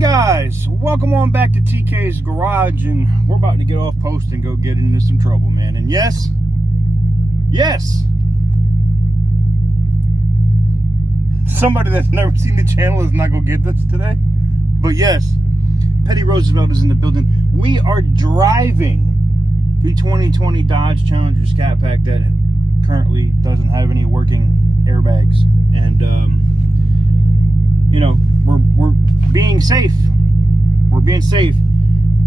Guys, welcome on back to TK's Garage, and we're about to get off post and go get into some trouble, man. And yes, somebody that's never seen the channel is not gonna get this today, but yes, Petty Roosevelt is in the building. We are driving the 2020 Dodge Challenger Scat Pack that currently doesn't have any working airbags, and you know, we're being safe. We're being safe.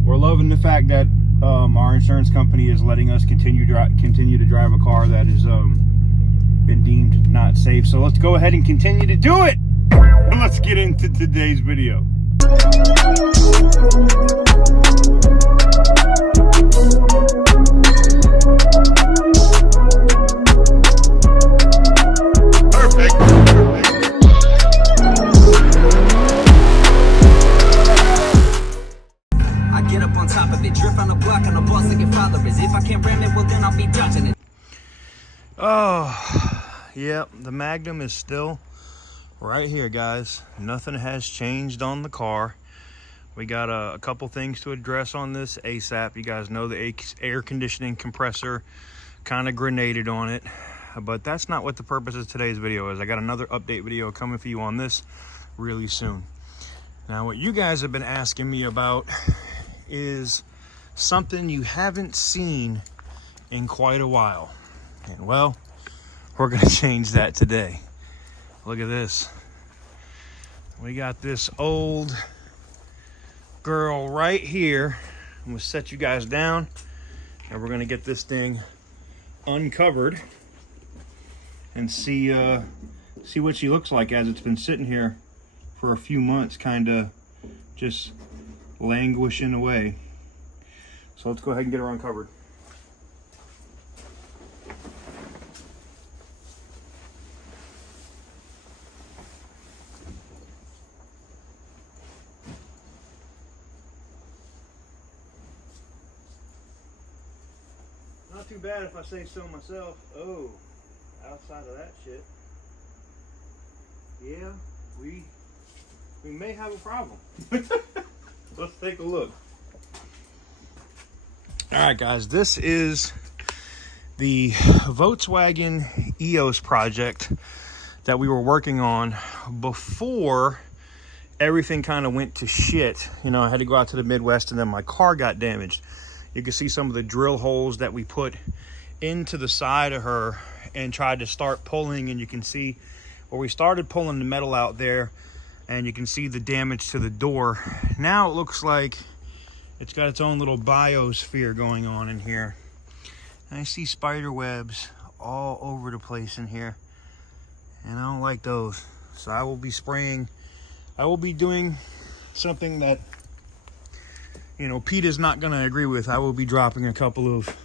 We're loving the fact that our insurance company is letting us continue to drive a car that has been deemed not safe. So let's go ahead and continue to do it. But let's get into today's video. Oh, yep, the Magnum is still right here, guys. Nothing has changed on the car. We got a couple things to address on this ASAP. You guys know the air conditioning compressor kind of grenaded on it, but that's not what the purpose of today's video is. I got another update video coming for you on this really soon. Now, what you guys have been asking me about is something you haven't seen in quite a while. And well, we're gonna change that today. Look at this. We got this old girl right here. I'm gonna set you guys down and we're gonna get this thing uncovered and see what she looks like as it's been sitting here for a few months, kind of just languishing away. So let's go ahead and get her uncovered. Not too bad if I say so myself. Oh, outside of that shit, yeah, we may have a problem. Let's take a look. All right, guys, this is the Volkswagen EOS project that we were working on before everything kind of went to shit. You know, I had to go out to the Midwest and then my car got damaged. You can see some of the drill holes that we put into the side of her and tried to start pulling, and you can see where we started pulling the metal out there, and you can see the damage to the door. Now it looks like it's got its own little biosphere going on in here. And I see spider webs all over the place in here, and I don't like those. So I will be doing something that, you know, Pete is not going to agree with. I will be dropping a couple of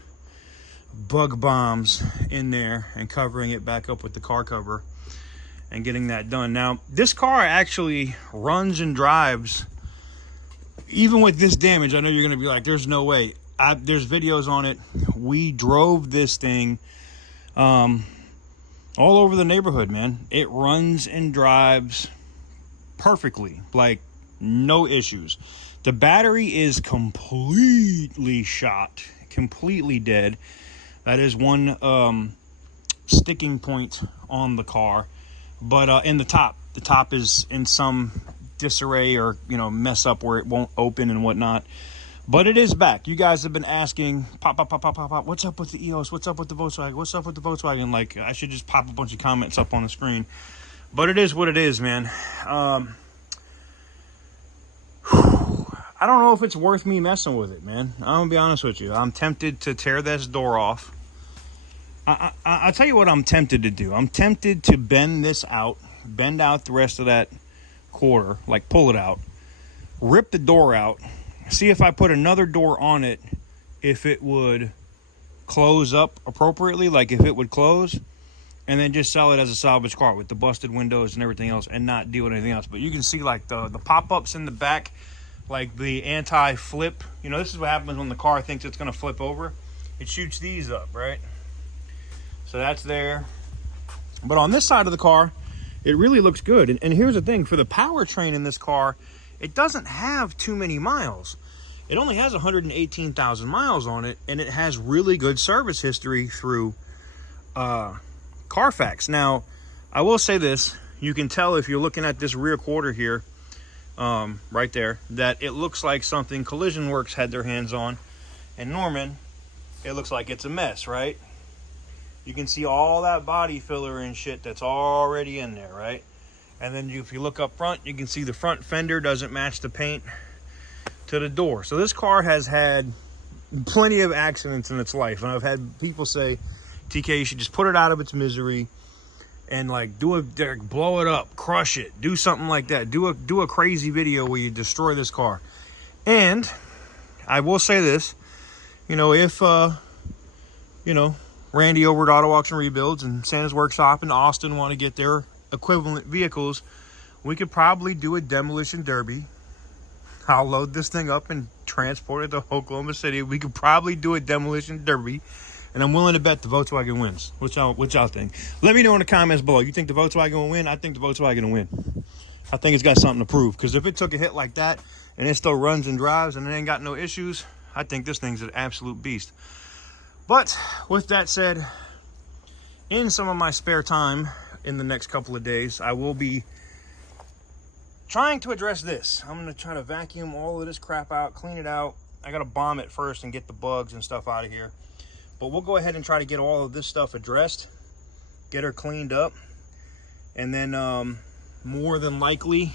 bug bombs in there and covering it back up with the car cover and getting that done. Now, this car actually runs and drives even with this damage. I know you're going to be like, there's no way. There's videos on it. We drove this thing all over the neighborhood, man. It runs and drives perfectly, like no issues. The battery is completely shot, completely dead. That is one sticking point on the car. But in the top is in some disarray or, you know, mess up where it won't open and whatnot. But it is back. You guys have been asking, pop, what's up with the EOS? What's up with the Volkswagen? What's up with the Volkswagen? Like, I should just pop a bunch of comments up on the screen. But it is what it is, man. I don't know if it's worth me messing with it, man. I'm gonna be honest with you. I'm tempted to tear this door off. I'll tell you what I'm tempted to do. I'm tempted to bend this out, bend out the rest of that quarter, like pull it out, rip the door out, see if I put another door on it, if it would close up appropriately, like if it would close, and then just sell it as a salvage car with the busted windows and everything else and not deal with anything else. But you can see like the pop-ups in the back, like the anti-flip. You know, this is what happens when the car thinks it's going to flip over. It shoots these up, right? So that's there. But on this side of the car, it really looks good. And here's the thing, for the powertrain in this car, it doesn't have too many miles. It only has 118,000 miles on it, and it has really good service history through Carfax. Now, I will say this, you can tell if you're looking at this rear quarter here, right there, that it looks like something Collision Works had their hands on, and Norman, it looks like it's a mess, right? You can see all that body filler and shit that's already in there, right? And then if you look up front, you can see the front fender doesn't match the paint to the door. So this car has had plenty of accidents in its life, and I've had people say, TK, you should just put it out of its misery and like blow it up, crush it, do something like that, do a crazy video where you destroy this car. And I will say this, you know, if you know, Randy over at Auto Auction Rebuilds and Santa's Workshop in Austin want to get their equivalent vehicles, we could probably do a demolition derby. I'll load this thing up and transport it to Oklahoma City. We could probably do a demolition derby, and I'm willing to bet the Volkswagen wins. What y'all think? Let me know in the comments below. You think the Volkswagen will win? I think the Volkswagen will win. I think it's got something to prove, because if it took a hit like that and it still runs and drives and it ain't got no issues, I think this thing's an absolute beast. But with that said, in some of my spare time in the next couple of days, I will be trying to address this. I'm going to try to vacuum all of this crap out, clean it out. I got to bomb it first and get the bugs and stuff out of here. But we'll go ahead and try to get all of this stuff addressed, get her cleaned up, and then more than likely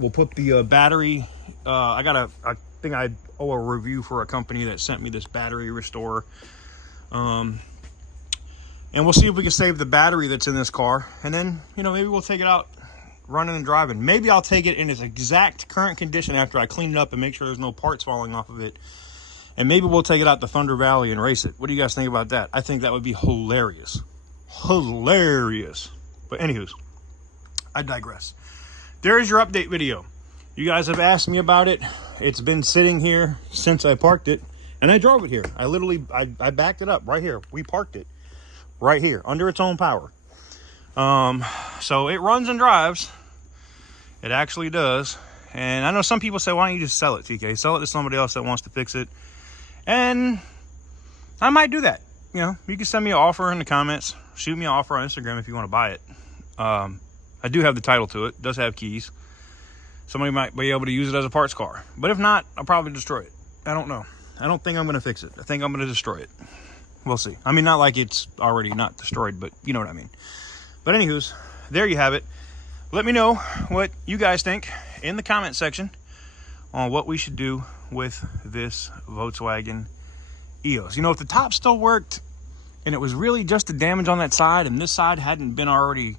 we'll put the battery. I think I owe a review for a company that sent me this battery restorer. And we'll see if we can save the battery that's in this car. And then, you know, maybe we'll take it out running and driving. Maybe I'll take it in its exact current condition after I clean it up and make sure there's no parts falling off of it. And maybe we'll take it out to Thunder Valley and race it. What do you guys think about that? I think that would be hilarious. Hilarious. But anywho's, I digress. There is your update video. You guys have asked me about it. It's been sitting here since I parked it, and I drove it here. I backed it up right here. We parked it right here under its own power. So it runs and drives. It actually does. And I know some people say, why don't you just sell it, TK? Sell it to somebody else that wants to fix it. And I might do that. You know, you can send me an offer in the comments. Shoot me an offer on Instagram if you want to buy it. I do have the title to it. It does have keys. Somebody might be able to use it as a parts car. But if not, I'll probably destroy it. I don't know. I don't think I'm going to fix it. I think I'm going to destroy it. We'll see. I mean, not like it's already not destroyed, but you know what I mean. But anywho's, there you have it. Let me know what you guys think in the comment section on what we should do with this Volkswagen EOS. You know, if the top still worked and it was really just the damage on that side and this side hadn't been already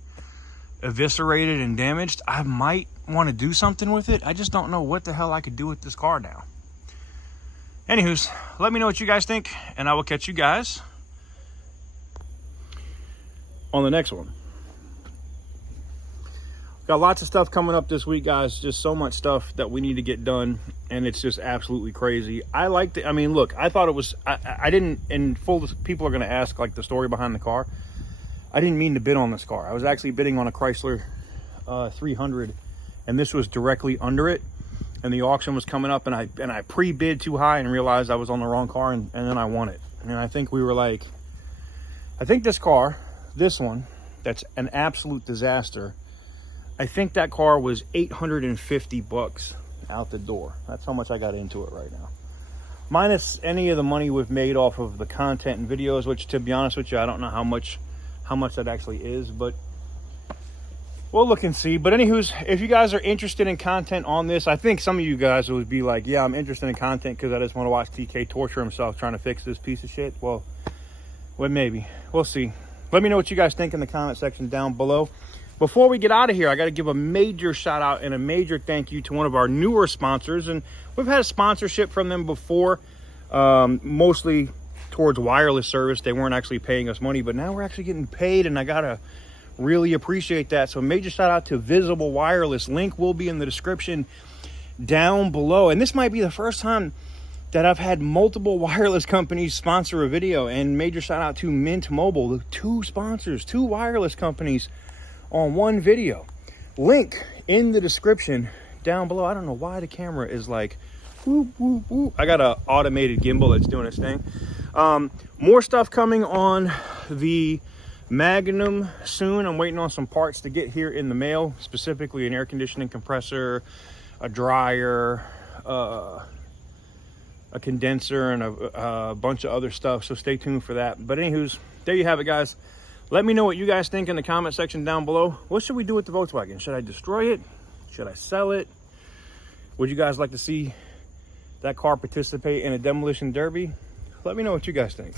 eviscerated and damaged, I might want to do something with it. I just don't know what the hell I could do with this car now. Anywho's, let me know what you guys think, and I will catch you guys on the next one. Got lots of stuff coming up this week, guys. Just so much stuff that we need to get done, and it's just absolutely crazy. I liked it. I mean, look, I thought it was, I didn't, in full, people are going to ask, like, the story behind the car. I didn't mean to bid on this car. I was actually bidding on a Chrysler 300, and this was directly under it. And the auction was coming up, and I pre-bid too high and realized I was on the wrong car, and then I won it. And I think we were like, I think this car, this one, that's an absolute disaster, I think that car was $850 out the door. That's how much I got into it right now. Minus any of the money we've made off of the content and videos, which, to be honest with you, I don't know how much that actually is, but we'll look and see. But anywho's, if you guys are interested in content on this, I think some of you guys would be like, yeah, I'm interested in content because I just want to watch TK torture himself trying to fix this piece of shit. Well, maybe. We'll see. Let me know what you guys think in the comment section down below. Before we get out of here, I got to give a major shout out and a major thank you to one of our newer sponsors. And we've had a sponsorship from them before, mostly towards wireless service. They weren't actually paying us money, but now we're actually getting paid, and I got to really appreciate that. So major shout out to Visible Wireless. Link will be in the description down below. And this might be the first time that I've had multiple wireless companies sponsor a video. And major shout out to Mint Mobile, the two sponsors, two wireless companies on one video. Link in the description down below. I don't know why the camera is like whoop, whoop, whoop. I got an automated gimbal that's doing its thing. More stuff coming on the Magnum soon. I'm waiting on some parts to get here in the mail, specifically an air conditioning compressor, a dryer, a condenser, and a bunch of other stuff, so stay tuned for that. But anywho's, there you have it, guys. Let me know what you guys think in the comment section down below. What should we do with the Volkswagen? Should I destroy it? Should I sell it? Would you guys like to see that car participate in a demolition derby? Let me know what you guys think.